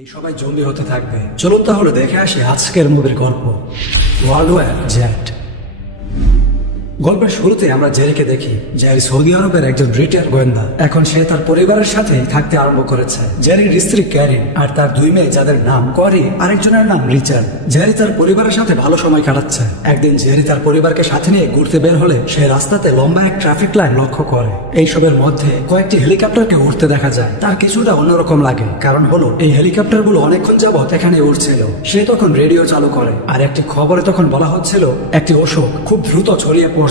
এই সবাই জলদি হতে থাকবে। চলুন তাহলে দেখে আসি আজকের মুভির গল্প, ওয়ার্ল্ড ওয়ার জেড। গল্পের শুরুতে আমরা জেরিকে দেখি। জেরি সৌদি আরবের একজন ব্রিটিশ গোয়েন্দা। এখন সে তার পরিবারের সাথে থাকতে আরম্ভ করেছে। জেরির স্ত্রী ক্যারিন আর তার দুই মেয়ে, যাদের নাম করি, আরেকজনের নাম রিচার্ড। জেরি তার পরিবারের সাথে ভালো সময় কাটাচ্ছে। একদিন জেরি তার পরিবারকে সাথে নিয়ে ঘুরতে বের হলে সে রাস্তাতে লম্বা এক ট্রাফিক লাইন লক্ষ্য করে। এইসবের মধ্যে কয়েকটি হেলিকপ্টারকে উঠতে দেখা যায়। তার কিছুটা অন্যরকম লাগে, কারণ হলো এই হেলিকপ্টার গুলো অনেকক্ষণ যাবৎ এখানে উঠছিল। সে তখন রেডিও চালু করে, আর একটি খবরে তখন বলা হচ্ছিল একটি অসুখ খুব দ্রুত ছড়িয়ে পড়ছে।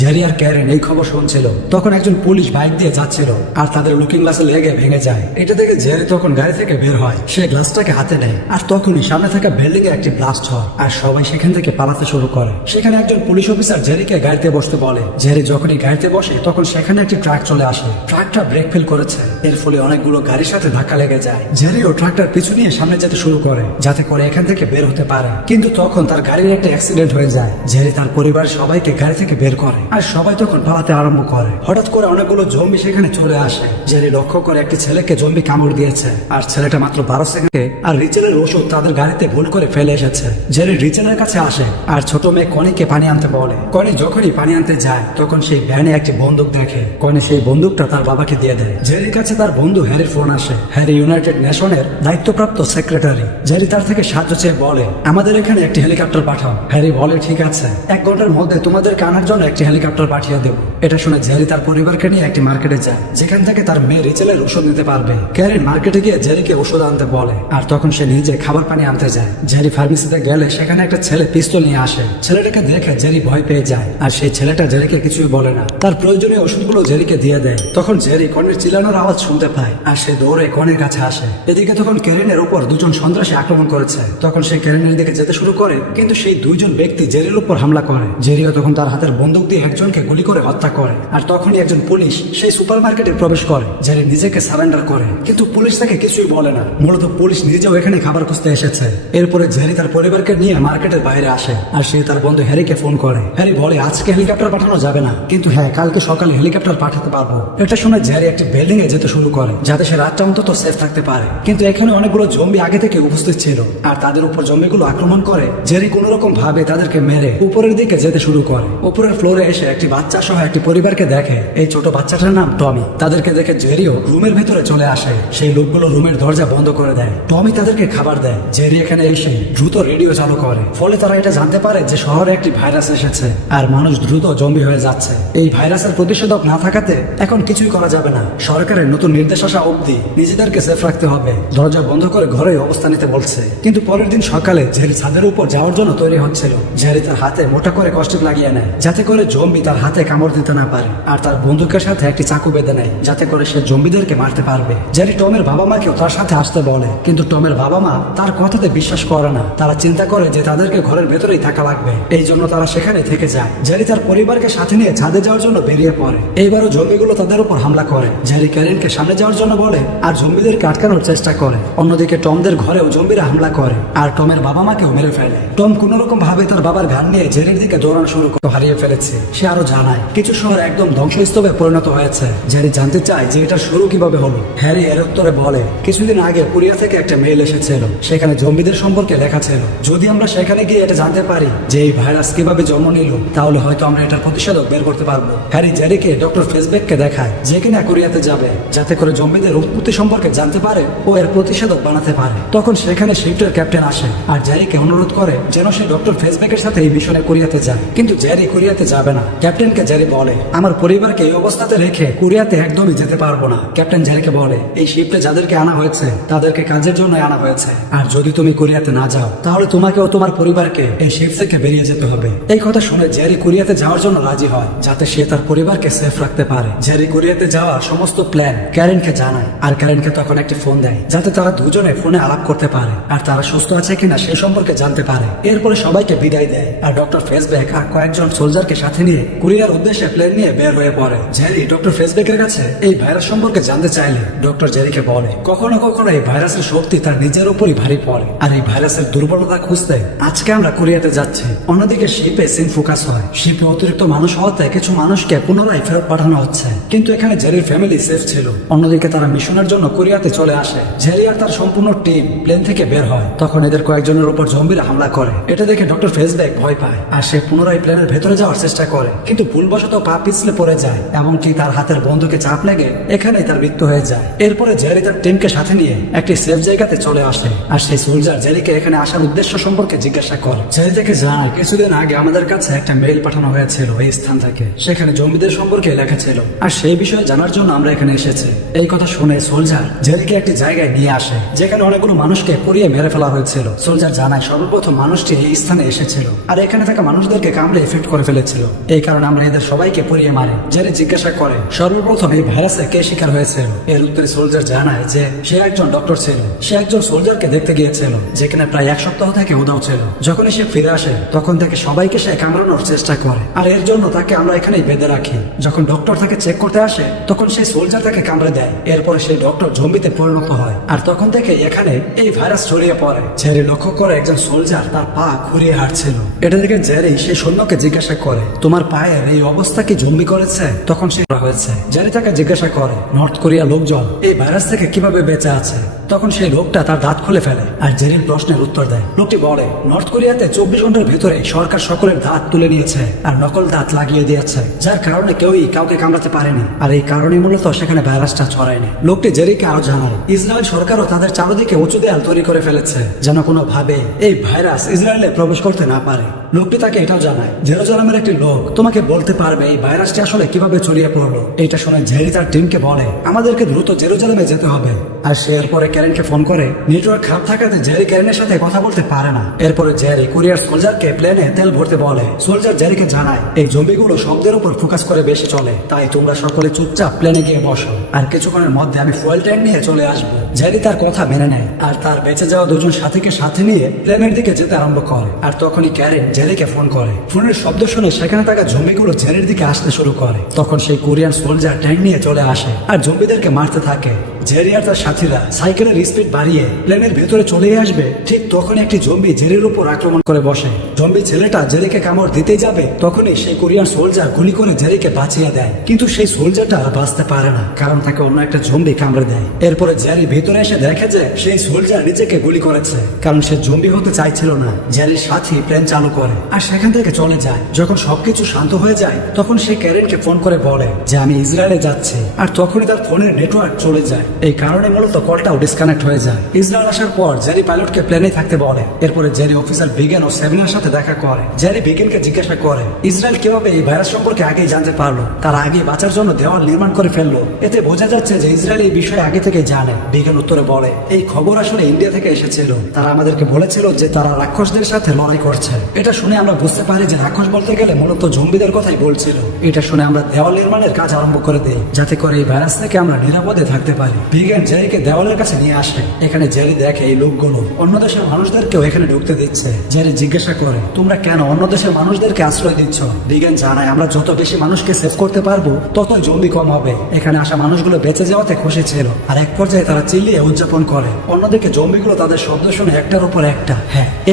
জেরি আর ক্যারেন এই খবর শুনছিল। তখন একজন পুলিশ বাইক দিয়ে যাচ্ছিল, আর তাদের লুকিং গ্লাসে লেগে ভেঙে যায়। এটা দেখে জেরি তখন গাড়ি থেকে বের হয়। সে গ্লাসটাকে হাতে নেয়, আর তখনই সামনে থাকা বিল্ডিং এ একটি ব্লাস্ট হয়, আর সবাই সেখান থেকে পালাতে শুরু করে। সেখানে একজন পুলিশ অফিসার জেরিকে গাড়িতে বসতে বলে। জেরি যখনই গাড়িতে বসে তখন সেখানে একটি ট্রাক চলে আসে। ট্রাকটা ব্রেক ফেল করেছে, এর ফলে অনেকগুলো গাড়ির সাথে ধাক্কা লেগে যায়। জেরিও ট্রাকটার পিছু নিয়ে সামনে যেতে শুরু করে, যাতে করে এখান থেকে বের হতে পারে। কিন্তু তখন তার গাড়ির একটা অ্যাক্সিডেন্ট হয়ে যায়। জেরি তার পরিবারের সবাইকে গাড়ি থেকে বের করে, আর সবাই তখন পালাতে আরম্ভ করে। হঠাৎ করে অনেকগুলো জম্বি সেখানে চলে আসে। জেরি লক্ষ্য করে একটি ছেলেকে জম্বি কামড় দিয়েছে, আর ছেলেটা মাত্র 12 সেকেন্ডে আর রিচেলের ওষুধ তাদের গাড়িতে ভুল করে ফেলে এসেছে। জেরি রিচেলের কাছে আসে, আর ছোট মেয়ে কনিকে পানি আনতে বলে। কনি যখনই পানি আনতে যায় তখন সেই ভ্যানে একটি বন্দুক দেখে। কনি সেই বন্দুকটা তার বাবাকে দিয়ে দেয়। জেরির কাছে তার বন্ধু হ্যারির ফোন আসে। হ্যারি ইউনাইটেড নেশনের দায়িত্বপ্রাপ্ত সেক্রেটারি। জেরি তার থেকে সাহায্য চেয়ে বলে, আমাদের এখানে একটি হেলিকপ্টার পাঠাও। হ্যারি বলে, ঠিক আছে, 1 ঘন্টার মধ্যে তোমাদেরকে আনার জন্য একটি হেলিকপ্টার পাঠিয়ে দেব। এটা শুনে জেরি তার পরিবারকে নিয়ে একটি মার্কেটে যায়, যেখান থেকে তার মেয়ে রিচেলের ওষুধ নিতে পারবে। ক্যারিন মার্কেটে গিয়ে জেরিকে ওষুধ আনতে বলে, আর তখন সে নিজে খাবার পানি আনতে যায়। জেরি ফার্মেসিতে গেলে সেখানে একটা ছেলে পিস্তল নিয়ে আসে। ছেলেটাকে দেখে জেরি ভয় পেয়ে যায়, আর সেই ছেলেটা জেরিকে কিছুই বলে না। তার প্রয়োজনীয় ওষুধগুলো জেরিকে দিয়ে দেয়। তখন জেরি কনের চিল্লানোর আওয়াজ শুনতে পায়, আর সে দৌড়ে কনের কাছে আসে। এদিকে তখন ক্যারিনের উপর দুজন সন্ত্রাসী আক্রমণ করেছে। তখন সে ক্যারিনের দিকে যেতে শুরু করে, কিন্তু সেই দুইজন ব্যক্তি জেরির উপর হামলা করে। জেরিও তখন তার হাতের বন্দুক দিয়ে একজনকে গুলি করে হত্যা করে। আর তখনই একজন পুলিশ সেই সুপার মার্কেটে প্রবেশ করে। জেরি নিজেকে সারেন্ডার করে, কিন্তু পুলিশ তাকে কিছুই বলে না। মূলত পুলিশ নিজেও এখানে খাবার খুঁজতে এসেছে। এরপরে জেরি তার পরিবারকে নিয়ে মার্কেটের বাইরে আসে, আর সে তার বন্ধু হ্যারিকে ফোন করে। হ্যারি বলে, আজকে হেলিকপ্টার পাঠানো যাবে না, কিন্তু হ্যাঁ, কালকে সকালে হেলিকপ্টার পাঠাতে পারবো। এটা শুনে জেরি একটি বিল্ডিং এ যেতে শুরু করে, যাতে সে রাতটা অন্তত সেফ থাকতে পারে। কিন্তু এখানে অনেকগুলো জম্বি আগে থেকে উপস্থিত ছিল, আর তাদের উপর জম্বিগুলো আক্রমণ করে। জেরি কোন রকম ভাবে তাদেরকে মেরে উপরের দিকে যেতে শুরু করে। উপরের ফ্লোরে এসে একটি বাচ্চা সহ একটি পরিবারকে দেখে। এই ছোট বাচ্চাটার নাম টমি। তাদেরকে দেখে জেরিও রুমের ভেতরে চলে আসে। সেই লোকগুলো রুমের দরজা বন্ধ করে দেয়। টমি তাদেরকে খাবার দেয়। জেরি এখানে এসে দ্রুত রেডিও চালু করে। ফলে তারা এটা জানতে পারে যে শহরে একটি ভাইরাস এসেছে, আর মানুষ দ্রুত জম্বি হয়ে যাচ্ছে। এই ভাইরাসের প্রতিষেধক না থাকাতে এখন কিছুই করা যাবে না। সরকারের নতুন নির্দেশ আসা অবধি নিজেদেরকে সেফ রাখতে হবে। দরজা বন্ধ করে ঘরে অবস্থান নিতে বলছে। কিন্তু পরের দিন সকালে জেরি ছাদের উপর যাওয়ার জন্য তৈরি হচ্ছিল। জেরি তার হাতে মোটা করে কষ্ট লাগিয়ে নেয়, যাতে করে জম্বি তার হাতে কামড় দিতে না পারে, আর তার বন্দুকের সাথে একটি চাকু বেঁধে নেয়, যাতে করে সে জম্বিদেরকে মারতে পারবে। জেরি টমের বাবা মাকেও তার সাথে আসতে বলে, কিন্তু টমের বাবা মা তার কথাতে বিশ্বাস করে না। তারা চিন্তা করে যে তাদেরকে ঘরের ভেতরেই থাকা লাগবে, এই জন্য তারা সেখানে থেকে যায়। জেরি তার পরিবারকে সাথে নিয়ে ছাদে যাওয়ার জন্য বেরিয়ে পড়ে। এইবারও জম্বিগুলো তাদের উপর হামলা করে। জেরি ক্যারিনকে সামনে যাওয়ার জন্য বলে, আর জম্বিদেরকে আটকানোর চেষ্টা করে। অন্যদিকে টমদের ঘরেও জম্বিরা হামলা করে, আর টমের বাবা মাকেও মেরে ফেলে। টম কোন রকম ভাবে তার বাবার গান নিয়ে জেরির দিকে দৌড়ানো শুরু করে। হারিয়ে ফেলেছে। সে আরো জানায় কিছু শহর একদম ধ্বংসস্তূপে পরিণত হয়েছে। জেরি জানতে চায় যে এটা শুরু কিভাবে হলো। হ্যারি এর উত্তরে বলে, কিছুদিন আগে কোরিয়া থেকে একটা মেইল এসেছিল, সেখানে জম্বিদের সম্পর্কে লেখা ছিল। যদি আমরা সেখানে গিয়ে এটা জানতে পারি যে এই ভাইরাস কিভাবে জন্ম নিল, তাহলে হয়তো আমরা এটার প্রতিষেধক বের করতে পারবো। হ্যারি জেরিকে ডক্টর ফেসবেককে দেখায়, যে কিনা কোরিয়াতে যাবে, যাতে করে জম্বিদের উৎপত্তি সম্পর্কে জানতে পারে ও এর প্রতিষেধক বানাতে পারে। তখন সেখানে শিফটের ক্যাপ্টেন আসে, আর জেরিকে অনুরোধ করে যেন সে ডক্টর ফেসবেকের সাথে এই মিশনে কোরিয়াতে যায়। কিন্তু জেরি কোরিয়াতে যাবে না। ক্যাপ্টেনকে জেরি বলে, আমার পরিবারকে এই অবস্থাতে রেখে কোরিয়াতে একদমই যেতে পারবো না। ক্যাপ্টেন জেরিকে বলে, এই শিফটে যাদেরকে আনা হয়েছে তাদেরকে কাজের জন্য আনা হয়েছে, আর যদি তুমি কোরিয়াতে না যাও তাহলে তোমাকে ও তোমার পরিবারকে এই শিফট থেকে বেরিয়ে যেতে হবে। এই কথা শুনে জেরি কোরিয়াতে যাওয়ার জন্য রাজি হয়, যাতে সে তার পরিবারকে সেফ রাখতে পারে। জেরি কোরিয়াতে যাওয়ার সমস্ত প্ল্যান ক্যারিনকে জানায়, আর ক্যারিনকে তখন একটি ফোন দেয়, যাতে তারা দুজনে ফোনে আলাপ করতে পারে, আর তারা সুস্থ আছে কিনা সেই সম্পর্কে জানতে পারে। এরপরে সবাইকে বিদায় দেয়, আর ডক্টর ফেসবেক আর কয়েকজন সোলজার সোলজারকে সাথে নিয়ে কুরিয়ার উদ্দেশ্যে প্লেন নিয়ে বের হয়ে পড়ে। জেরি ডক্টর ফেসবেকের কাছে এই ভাইরাস সম্পর্কে জানতে চাইলে ডক্টর জেরিকে বলে কখনো কখনো এই ভাইরাসের শক্তি তার নিজের উপরই ভারী পড়ে, আর এই ভাইরাসের দুর্বলতা খুঁজতে আজকে আমরা কোরিয়াতে যাচ্ছি। অন্যদিকে শিপে সিন ফোকাস হয়। শিপে অতিরিক্ত মানুষ হওয়াতে কিছু মানুষকে পুনরায় ফেরত পাঠানো হচ্ছে, কিন্তু এখানে জেরির ফ্যামিলি সেফ ছিল। অন্যদিকে তারা মিশনের জন্য কোরিয়াতে চলে আসে। জেরি আর তার সম্পূর্ণ টিম প্লেন থেকে বের হয়। তখন এদের কয়েকজনের উপর জম্বিরা হামলা করে। এটা দেখে ডক্টর ফেসবেক ভয় পায় আর সে পুনরায় প্লেনের ভেতরে যাওয়ার চেষ্টা করে, কিন্তু ভুলবশত পা পিছলে পড়ে যায়, এমনকি তার হাতের বন্দুকে চাপ লেগে এখানেই তার মৃত্যু হয়ে যায়। এরপরে জেরি তার টিমকে সাথে নিয়ে একটি সেফ জায়গাতে চলে আসে, আর সেই সোলজার জেরিকে এখানে আসার উদ্দেশ্য সম্পর্কে জিজ্ঞাসা করে। জেরি থেকে জানায় কিছুদিন আগে আমাদের কাছে একটা মেইল পাঠানো হয়েছিল এই স্থান থেকে, সেখানে জম্বিদের সম্পর্কে লেখা ছিল, আর সেই বিষয়ে জানার জন্য আমরা এখানে এসেছি। এই কথা শুনে সোলজার জেরিকে একটি জায়গায় নিয়ে আসে যেখানে অনেকগুলো মানুষকে পুড়িয়ে মেরে ফেলা হয়েছিল। সোলজার জানায় সর্বপ্রথম মানুষটি এই স্থানে এসেছিল আর এখানে থাকা মানুষদেরকে কামড়ে এফেক্ট করে ফেলেছিল, এই কারণে আমরা এদের সবাইকে পুড়িয়ে মারি। জেরি জিজ্ঞাসা করে সর্বপ্রথম এই ভাইরাসে কে শিকার হয়েছিল। এর উত্তরে সোলজার জানায় যে সে একজন ডক্টর ছিল। সে একজন সোলজারকে দেখতে গিয়েছিল যেখানে প্রায় এক সপ্তাহ থেকে উধাও ছিল। যখনই সে ফিরে আসে তখন থেকে সবাইকে সে কামড়ানোর চেষ্টা করে, আর এর জন্য তাকে আমরা এখানেই বেঁধে রাখি। যখন ডক্টর তাকে চেক করতে আসে তখন সেই সোলজার তাকে কামড়ে দেয়। এরপরে সেই ডক্টর জম্বিতে পরিণত হয়, আর তখন থেকে এখানে এই ভাইরাস ছড়িয়ে পড়ে। জেরি লক্ষ্য করে একজন সোলজার তার পা ঘুরিয়ে হাঁটছিল। এটা দেখে জেরি সেই সৈন্যকে জিজ্ঞাসা করে তোমার পায়ের এই অবস্থা কি জম্বি করেছে? তখন সে হয়েছে। জেরি তাকে জিজ্ঞাসা করে নর্থ কোরিয়ার লোকজন এই ভাইরাস থেকে কিভাবে বেঁচে আছে। তখন সেই লোকটা তার দাঁত খুলে ফেলে আর জেরির প্রশ্নের উত্তর দেয়। লোকটি বলে নর্থ কোরিয়াতে 24 ঘন্টার ভিতরে সরকার সকলের দাঁত তুলে নিয়েছে আর নকল দাঁত লাগিয়ে দিয়েছে, যার কারণে কেউই কাউকে কামড়াতে পারেনি, আর এই কারণে মূলত সেখানে ভাইরাসটা ছড়ায়নি। লোকটি জেরিকে আরো জানায় ইসরায়েল সরকারও তাদের চারদিকে উঁচু দেয়াল তৈরি করে ফেলেছে যেন কোনো ভাবে এই ভাইরাস ইসরায়েলে প্রবেশ করতে না পারে। লোকটি তাকে এটাও জানায় জেরুজালেমের একটি লোক তোমাকে বলতে পারবে এই ভাইরাসটি আসলে কিভাবে ছড়িয়ে পড়লো। এটা শুনে জেরি তার টিমকে বলে আমাদেরকে দ্রুত জেরুজালেমে যেতে হবে, আর সে এরপরে ক্যারেনকে ফোন করে। নেটওয়ার্ক খারাপ থাকাতে জেরি ক্যারেনের সাথে কথা বলতে পারে না। এরপরে জেরি কুরিয়ার সোলজারকে প্লেনে তেল ভরতে বলে। সোলজার জেরিকে জানায় এই জম্বিগুলো শব্দের উপর ফোকাস করে বেশি চলে, তাই তোমরা সকলে চুপচাপ প্লেনে গিয়ে বসো, আর কিছুক্ষণের মধ্যে আমি ফুয়েল ট্যাঙ্ক নিয়ে চলে আসবো। জেরি তার কথা মেনে নেয় আর তার বেঁচে যাওয়া দুজন সাথীকে সাথে নিয়ে প্লেনের দিকে যেতে আরম্ভ করে। আর তখনই ক্যারেন জেরিকে ফোন করে। ফোনের শব্দ শুনে সেখানে থাকা জম্বিগুলো জেরির দিকে আসতে শুরু করে। তখন সেই কোরিয়ান সোলজার ট্যাঙ্ক নিয়ে চলে আসে আর জম্বিদেরকে মারতে থাকে। জেরি আর তার সাথীরা সাইকেলের স্পিড বাড়িয়ে প্লেনের ভেতরে চলে আসবে, ঠিক তখন একটি জম্বি জেরির উপর আক্রমণ করে বসে। জম্বি ছেলেটা জেরিকে কামড় দিতে যাবে তখনই সেই কোরিয়ান সোলজার গুলি করে জেরিকে বাঁচিয়ে দেয়, কিন্তু সেই সোলজারটা আর বাঁচতে পারে না কারণ তাকে অন্য একটা জম্বি কামড়ে দেয়। এরপরে জেরি ভেতরে এসে দেখে যে সেই সোলজার নিজেকে গুলি করেছে কারণ সে জম্বি হতে চাইছিল না। জেরির সাথী প্লেন চালু করে আর সেখান থেকে চলে যায়। যখন সবকিছু শান্ত হয়ে যায় তখন সে ক্যারেনকে ফোন করে বলে যে আমি ইসরায়েলে যাচ্ছি, আর তখনই তার ফোনের নেটওয়ার্ক চলে যায়। এই কারণে মূলত কলটাও ডিসকানেক্ট হয়ে যায়। ইসরায়েল আসার পর জেরি পাইলটকে প্লেনে থাকতে বলে। এরপরে জেরি অফিসার বিগেন ও সেভেনের সাথে দেখা করে। জেরি বিগেনকে জিজ্ঞাসা করে ইসরায়েল কিভাবে এই ভাইরাস সম্পর্কে আগেই জানতে পারলো, তারা আগে বাঁচার জন্য দেওয়াল নির্মাণ করে ফেললো। এতে বোঝা যাচ্ছে যে ইসরায়েল এই বিষয়ে আগে থেকে জানে। বিগেন উত্তরে বলে এই খবর আসলে ইন্ডিয়া থেকে এসেছিল, তারা আমাদেরকে বলেছিল যে তারা রাক্ষসদের সাথে লড়াই করছে। এটা শুনে আমরা বুঝতে পারি যে রাক্ষস বলতে গেলে মূলত জম্বিদের কথাই বলছিল। এটা শুনে আমরা দেওয়াল নির্মাণের কাজ আরম্ভ করে দেই যাতে করে এই ভাইরাস থেকে আমরা নিরাপদে থাকতে পারি। বিগেন জেরিকে দেওয়ালের কাছে নিয়ে আসে। এখানে জেরি দেখে এই লোকগুলো অন্য দেশের মানুষদেরকেও এখানে ঢুকতে দিচ্ছে। জেরি জিজ্ঞাসা করে তোমরা কেন অন্য দেশের মানুষদেরকে আশ্রয় দিচ্ছ? বিগেন জানায় আমরা যত বেশি মানুষকে সেভ করতে পারবো ততই জম্বি কম হবে। এখানে আসা মানুষগুলো বেঁচে যাওয়াতে খুশি ছিল, আর এক পর্যায়ে তারা চিল্লিয়ে উদযাপন করে। অন্যদিকে জম্বিগুলো তাদের শব্দ শুনে একটার উপর একটা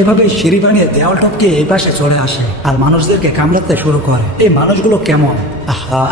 এভাবে সিঁড়ি বানিয়ে দেওয়াল টপকে এই পাশে চলে আসে আর মানুষদেরকে কামড়াতে শুরু করে। এই মানুষগুলো কেমন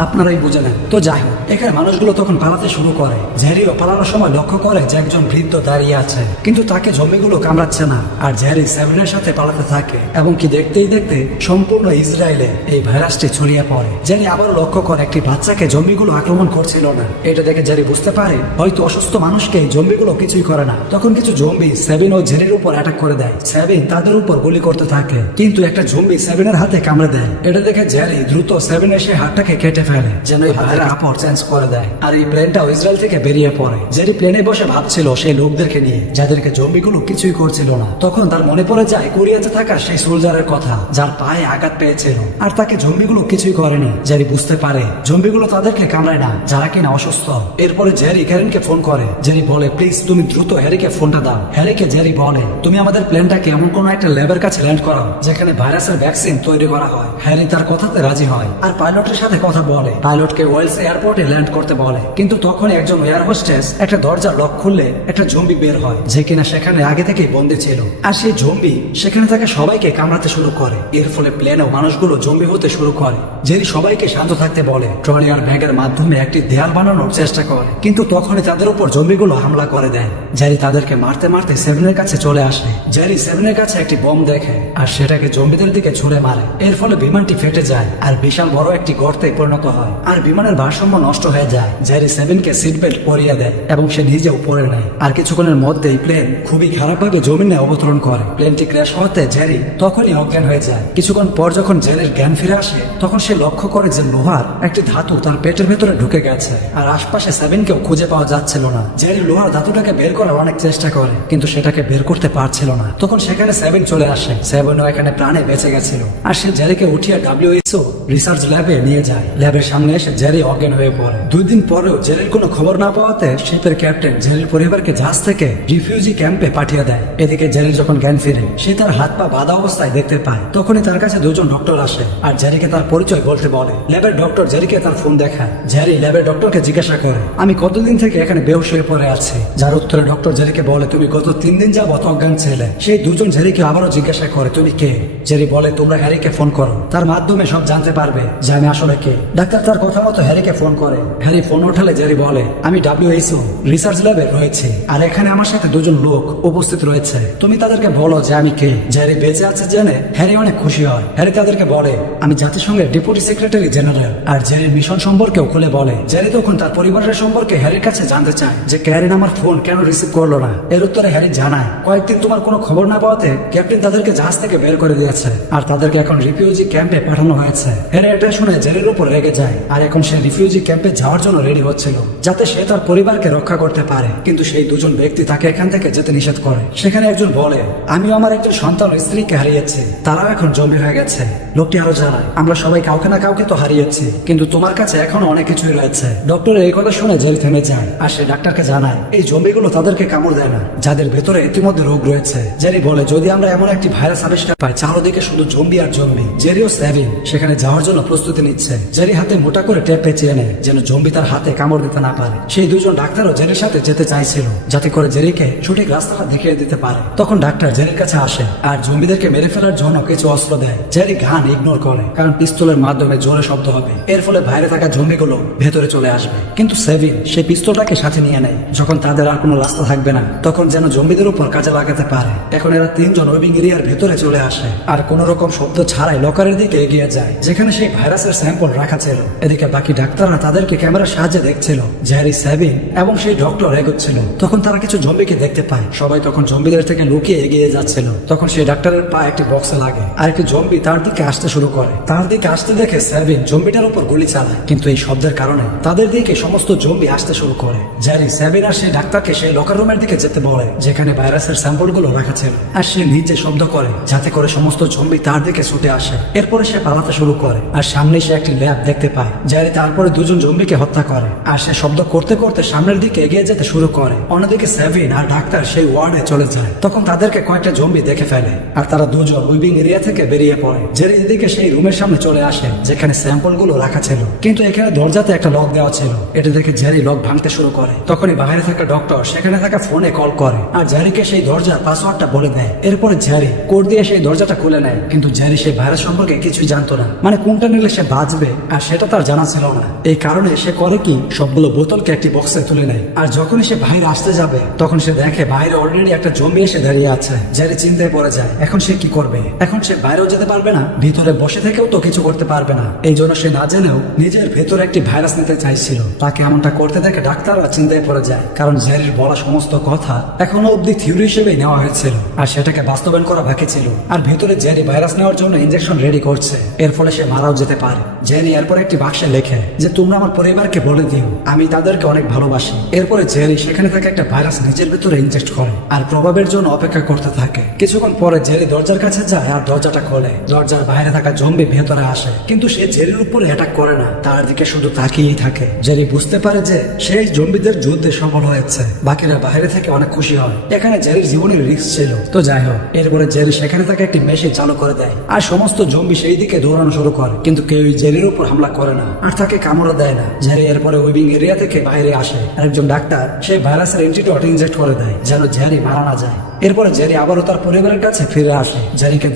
আপনারাই বুঝে নেন। তো যাই হোক, এখানে মানুষগুলো তখন পালাতে শুরু করে। জেরিও পালানোর সময় লক্ষ্য করে যে একজন বৃদ্ধ দাঁড়িয়ে আছে, কিন্তু তাকে জম্বিগুলো কামড়াচ্ছে না। আর জেরি সেভেনের সাথে পালাতে থাকে এবং কি দেখতেই দেখতে সম্পূর্ণ ইসরায়েলে এই ভাইরাসটি ছড়িয়ে পড়ে। জেরি আবার লক্ষ্য করে একটি বাচ্চাকে জম্বিগুলো আক্রমণ করছিল না। এটা দেখে জেরি বুঝতে পারে হয়তো অসুস্থ মানুষকে এই জম্বিগুলো কিছুই করে না। তখন কিছু জম্বি সেভেন ও জেরির উপর অ্যাটাক করে দেয়। সেভেন তাদের উপর গুলি করতে থাকে, কিন্তু একটা জম্বি সেভেনের হাতে কামড়ে দেয়। এটা দেখে জেরি দ্রুত সেভেন এসে হাত কাপড়টাকে কেটে ফেলে, যেন এই হাতের কাপড় চেঞ্জ করে দেয়। আর এই প্লেনটাও ইসরায়েল থেকে বেরিয়ে পড়ে। জেরি প্লেনে বসে ভাবছিল সেই লোকদেরকে নিয়ে, যাদেরকে জম্বিগুলো কিছুই করছিল না। তখন তার মনে পড়ে যায় কোরিয়াতে থাকা সেই সোলজারের কথা, যার পায়ে আঘাত পেয়েছিল আর তাকে জম্বিগুলো কিছুই করেনি। জেরি বুঝতে পারে জম্বিগুলো তাদেরকে কামড়ায় না, যারা কিনা অসুস্থ। এরপরে জেরি ক্যারেনকে ফোন করে। জেরি বলে, প্লিজ তুমি দ্রুত হ্যারিকে ফোনটা দাও। হ্যারিকে জেরি বলে, তুমি আমাদের প্লেনটাকে এমন কোন একটা ল্যাবের কাছে ল্যান্ড করাও যেখানে ভাইরাসের ভ্যাকসিন তৈরি করা হয়। হ্যারি তার কথাতে রাজি হয় আর পাইলটের সাথে কথা বলে। পাইলটকে ওয়েলস এয়ারপোর্টে ল্যান্ড করতে বলে, কিন্তু তখন একজন এয়ার হোস্টেস একটা দরজা লক খুললে একটা জম্বি বের হয়, যে কিনা সেখানে আগে থেকেই বন্দী ছিল। আর সেই জম্বি সেখানে থাকা সবাইকে কামড়াতে শুরু করে। এর ফলে প্লেনেও মানুষগুলো জম্বি হতে শুরু করে। জেরি সবাইকে শান্ত থাকতে বলে, ট্রলি আর ব্যাগের মাধ্যমে একটি দেয়াল বানানোর চেষ্টা করে, কিন্তু তখনই তাদের উপর জম্বিগুলো হামলা করে দেয়। জেরি তাদেরকে মারতে মারতে সেভেনের কাছে চলে আসে। জেরি সেভেনের কাছে একটি বম দেখে আর সেটাকে জম্বিদের দিকে ছুড়ে মারে। এর ফলে বিমানটি ফেটে যায় আর বিশাল বড় একটি গর্তে পরিণত হয় আর বিমানের ভারসাম্য নষ্ট হয়ে যায়। জেরি সেভেনকে সিট বেল্ট পরিয়ে দেয় এবং সে নিজেও পরে নেয়। আর কিছুক্ষণের মধ্যেই প্লেন খুবই খারাপভাবে জমিনে অবতরণ করে। প্লেনটি ক্র্যাশ হতে জেরি তখনই অজ্ঞান হয়ে যায়। কিছুক্ষণ পর যখন জেরির জ্ঞান ফিরে আসে, তখন সে লক্ষ্য করে যে লোহার একটি ধাতু তার পেটের ভেতরে ঢুকে গেছে আর আশপাশে সেভেনকেও খুঁজে পাওয়া যাচ্ছিল না। জেরি লোহার ধাতুটাকে বের করার অনেক চেষ্টা করে, কিন্তু সেটাকে বের করতে পারছিল না। তখন সেখানে সেভেন চলে আসে। সেভেনও এখানে প্রাণে বেঁচে গেছিল আর সে জেরিকে উঠিয়ে WHO রিসার্চ ল্যাবে নিয়ে যায়। ল্যাবের সামনে এসে জেরি অজ্ঞান হয়ে পড়ে। 2 দিন পরেও জেরির কোনো খবর না পাওয়াতে শিপের ক্যাপ্টেন জেরির পরিবারকে জাহাজ থেকে রিফিউজি ক্যাম্পে পাঠিয়ে দেয়। এদিকে জেরির যখন জ্ঞান ফিরে, সে তার হাত পা বাঁধা অবস্থায় দেখতে পায়। তখনই তার কাছে 2জন ডক্টর আসে আর জেরিকে তার পরিচয় বলতে বলে। ল্যাবের ডক্টর জেরিকে তার ফোন দেখায়। জেরি ল্যাবের ডক্টরকে জিজ্ঞাসা করে, আমি কতদিন থেকে এখানে বেহুশ হয়ে পড়ে আছি? যার উত্তরে ডক্টর জেরিকে বলে, তুমি গত 3 দিন যাবত অজ্ঞান ছিলে। সেই 2জন জেরিকে আবারও জিজ্ঞাসা করে, তুমি কে? জেরি বলে, তোমরা হ্যারিকে ফোন করো, তার মাধ্যমে সব জানতে পারবে যে আমি আসলে কে। ডাক্তার তার কথা মতো হ্যারিকে ফোন করে। হ্যারি ফোন উঠালে জেরি বলে, আমি WHO রিসার্চ ল্যাবে রয়েছি আর এখানে আমার সাথে 2জন লোক উপস্থিত রয়েছে, তুমি তাদেরকে বলো যে আমি কে। জেরি বেঁচে আছে জেনে হ্যারি অনেক খুশি হয়। হ্যারি তাদেরকে বলে, আমি জাতিসংঘের ডেপুটি সেক্রেটারি জেনারেল। আর জেরির মিশন সম্পর্কেও খুলে বলে। জেরি তখন তার পরিবারের সম্পর্কে হ্যারির কাছে জানতে চায় যে ক্যারিন আমার ফোন কেন রিসিভ করলো না। এর উত্তরে হ্যারি জানায়, কয়েকদিন তোমার কোনো খবর না পাওয়াতে ক্যাপ্টেন তাদেরকে জাহাজ থেকে বের করে দিয়েছে আর তাদেরকে এখন রিফিউজি ক্যাম্পে পাঠানো হয়েছে। হ্যারি এটা শুনে জেরির উপর রেগে যায় আর এখন সে রিফিউজি ক্যাম্পে যাওয়ার জন্য রেডি হচ্ছিল, যাতে সে তার পরিবারকে রক্ষা করতে পারে। কিন্তু সেই 2জন ব্যক্তি তাকে এখান থেকে যেতে নিষেধ করে। সেখানে একজন বলে, আমিও আমার একজন সন্তান ও স্ত্রীকে হারিয়েছি, তারাও এখন জম্বি হয়ে গেছে। লোকটি আরো জানায়, আমরা সবাই কাউকে না কাউকে তো হারিয়েছি, কিন্তু তোমার কাছে এখনো অনেক কিছুই রয়েছে। ডক্টরের এই কথা শুনে জেরি থেমে যায় আর সে ডাক্তারকে জানায় এই জম্বিগুলো তাদেরকে কামড় দেয় না, যাদের ভেতরে ইতিমধ্যে রোগ রয়েছে। জেরি বলে, যদি আমরা এমন একটি ভাইরাস আবিষ্কার পাই চারদিকে শুধু জম্বি আর জম্বি। জেরি ও সেভিন সেখানে যাওয়ার জন্য প্রস্তুতি নিচ্ছে। জেরি হাতে মোটা করে টেপ পেঁচিয়ে নেয় যেন জম্বি তার হাতে কামড় দিতে না পারে। সেই 2জন ডাক্তারও জেরির সাথে যেতে চাইছিল, যাতে করে জেরিকে সঠিক রাস্তাটা দেখিয়ে দিতে পারে। তখন ডাক্তার জেরির কাছে আসে আর জম্বিদেরকে মেরে ফেলার জন্য কিছু অস্ত্র দেয়। জেরি গান ইগনোর করে, কারণ পিস্তলের মাধ্যমে জোরে শব্দ হবে, এর ফলে বাইরে থাকা জম্বিগুলো ভেতরে চলে আসবে। কিন্তু সেভিন সেই পিস্তলটাকে সাথে নিয়ে নেয়। যখন তাদের আর কোনো রাস্তা থাকবে না, তখন যেন জম্বিদের উপর কাজে লাগাতে পারে। এখন এরা 3জন ওয়েবিং এরিয়ার ভেতরে চলে আসে আর কোন রকম শব্দ ছাড়াই লকারের দিকে এগিয়ে যায়, যেখানে সেই ভাইরাসের স্যাম্পল রাখা ছিল। এদিকে বাকি ডাক্তাররা তাদেরকে ক্যামেরার সাহায্যে দেখছিল। জেরি, সেভিন এবং সেই ডক্টর এগোচ্ছিল। তখন তারা কিছু জম্বিকে দেখতে পায়। সবাই তখন জম্বিদের থেকে লুকিয়ে এগিয়ে যাচ্ছিল। তখন সেই ডাক্তারের পা একটি বক্সে লাগে আর একটি জম্বি তার দিকে আসতে শুরু করে। তার দিকে আসতে দেখে সেভিন জম্বিটার উপর গুলি চালায়, কিন্তু এই শব্দের কারণে তাদের দিকে সমস্ত জম্বি আসতে শুরু করে। জেরি, সেভিন আর সেই ডাক্তারকে সেই লকার রুমের দিকে যেতে বলে যেখানে ভাইরাসের স্যাম্পল গুলো রাখা ছিল, আর সে নিজে শব্দ করে যাতে করে সমস্ত জম্বি তার দিকে ছুটে আসে। এরপরে সে পালাতে শুরু করে আর সামনে সে একটি ল্যাব দেখতে পায়। জেরি তারপরে 2জন জম্বিকে হত্যা করে আর সে শব্দ করতে করতে সামনের দিকে এগিয়ে যেতে শুরু করে। অন্যদিকে সেভিন আর ডাক্তার সেই ওয়ার্ডে চলে যায়। তখন তাদেরকে কয়েকটা জম্বি দেখে ফেলে আর তারা 2জন উইবিং এরিয়া থেকে বেরিয়ে পড়ে। জেরি এদিকে সেই রুমের সামনে চলে আসে যেখানে স্যাম্পল গুলো রাখা ছিল, কিন্তু এখানে দরজাতে একটা লক দেওয়া ছিল। এটা দেখে জেরি লক ভাঙতে শুরু করে। তখনই বাইরে থাকা ডক্টর সেখানে থাকা ফোনে কল করে আর জেরিকে সেই দরজার পাসওয়ার্ডটা বলে দেয়। এরপরে জেরি কোড দিয়ে সেই দরজাটা খুলে নেয়, কিন্তু জেরি সেই ভাইরাস সম্পর্কে কিছুই জানতো না, মানে কোনটা নিলে সে বাঁচবে আর সেটা তার জানা ছিল না। এই কারণে সে করে কি, সবগুলো বোতলকে একটি বক্সে তুলে নেয়। আর যখনই সে বাইরে আসতে যাবে, তখন সে দেখে বাইরে অলরেডি একটা জম্বি এসে দাঁড়িয়ে আছে। জেরি চিন্তায় পড়ে যায়, এখন সে কি করবে? এখন সে বাইরেও যেতে পারবে না, ভিতরে বসে থেকেও তো কিছু করতে পারবে না। এই জন্য সে না জেনেও নিজের ভেতরে একটি ভাইরাস নিতে চাইছিল। তাকে এমনটা করতে দেখে ডাক্তাররা চিন্তায় পড়ে যায়, কারণ জেরির বলা সমস্ত কথা এখনো অব্দি থিওরি হিসেবেই নেওয়া হয়েছিল আর সেটাকে বাস্তবায়ন করা বাকি ছিল। আর ভেতরে জেরি ভাইরাস নেওয়ার জন্য ইনজেকশন রেডি করছে, এর ফলে সে মারাও যেতে পারে। জেরি এরপর একটি বাক্সে লেখে যে তোমরা আমার পরিবারকে বলে দিও আমি তাদেরকে অনেক ভালোবাসি। এরপরে জেরি সেখানে থাকা একটা ভাইরাস নিজের ভিতরে ইনজেক্ট করে আর প্রভাবের জন্য অপেক্ষা করতে থাকে। কিছুক্ষণ পরে জেরি দরজার কাছে যায় আর দরজাটা খোলে। দরজার বাইরে থাকা জম্বি ভেতরে আসে, কিন্তু সে জেরির উপরে অ্যাটাক করে না, তার দিকে শুধু তাকিয়েই থাকে। জেরি বুঝতে পারে যে সেই জম্বিদের যুদ্ধে সফল হয়েছে। বাকিরা বাইরে থেকে অনেক খুশি হয়। এখানে জেরির জীবনের রিস্ক ছিল। তো যাই হোক, এরপরে জেরি সেখানে থাকা একটি মেশিন চালু করে দেয় আর সমস্ত জম্বি সেই দিকে দৌড়ানো শুরু করে, কিন্তু কেউ জেরির উপর হামলা করে না আর তাকে কামড়ও দেয় না। জেরি এরপরে উইভিং এরিয়া থেকে বাইরে আসে আর একজন ডাক্তার সেই ভাইরাসের অ্যান্টিডোট ইনজেক্ট করে দেয় যেন জেরি মারা না যায়। এরপরে জেরি আবারও তার পরিবারের কাছে ফিরে আসে। জেরিকে